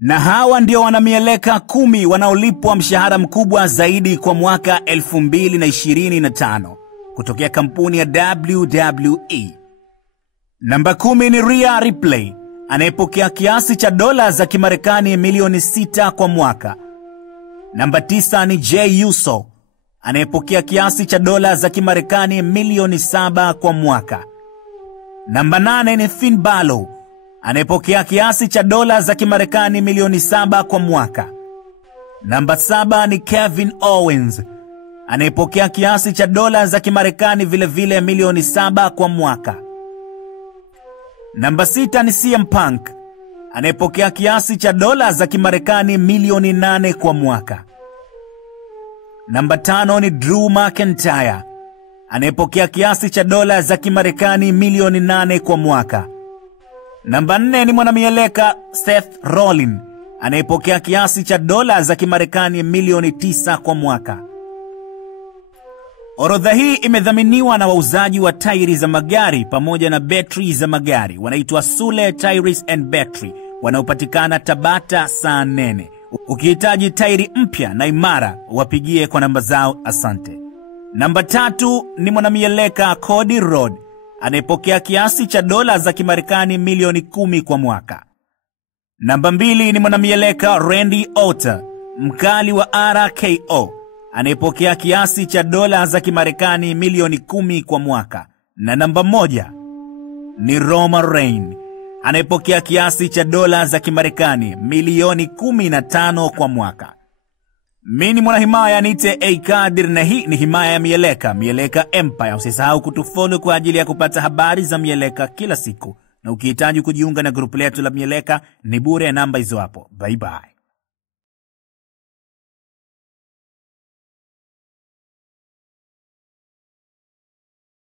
Na hawa ndio wanamieleka 10 wanaolipwa mshahara mkubwa zaidi kwa mwaka 2025 kutokea kampuni ya WWE. Namba 10 ni Rhea Ripley, anayepokea kiasi cha dola za Kimarekani milioni 6 kwa mwaka. Namba 9 ni Jey Uso, anayepokea kiasi cha dola za Kimarekani milioni 7 kwa mwaka. Namba 8 ni Finn Balor, anayepokea kiasi cha dola za Kimarekani milioni 7 kwa mwaka. Namba 7 ni Kevin Owens, anayepokea kiasi cha dola za Kimarekani vile milioni 7 kwa mwaka. Namba 6 ni CM Punk, anayepokea kiasi cha dola za Kimarekani milioni 8 kwa mwaka. Namba 5 ni Drew McIntyre, anayepokea kiasi cha dola za Kimarekani milioni 8 kwa mwaka. Namba 4 ni mwanamieleka Seth Rollins, anayepokea kiasi cha dola za Kimarekani milioni 9 kwa mwaka. Orodha hii imedhaminiwa na wauzaji wa tairi za magari pamoja na betri za magari. Wanaitwa Sule Tires and Battery, wanaopatikana Tabata saa Nene. Ukihitaji tairi mpya na imara, wapigie kwa namba zao. Asante. Namba 3 ni mwanamieleka Cody Rhodes, anayepokea kiasi cha dola za Kimarekani milioni 10 kwa mwaka. Namba 2 ni mwanamieleka Randy Orton, mkali wa RKO, anayepokea kiasi cha dola za Kimarekani milioni 10 kwa mwaka. Na namba 1 ni Roman Reigns, anayepokea kiasi cha dola za Kimarekani milioni 15 kwa mwaka. Mimi ni Mwanahimaya, niite Akadir, na hii ni Himaya ya Mieleka Empire. Usisahau kutufollow kwa ajili ya kupata habari za mieleka kila siku. Na ukihitaji kujiunga na grupu letu la mieleka ni bure, namba hizo hapo. Bye bye.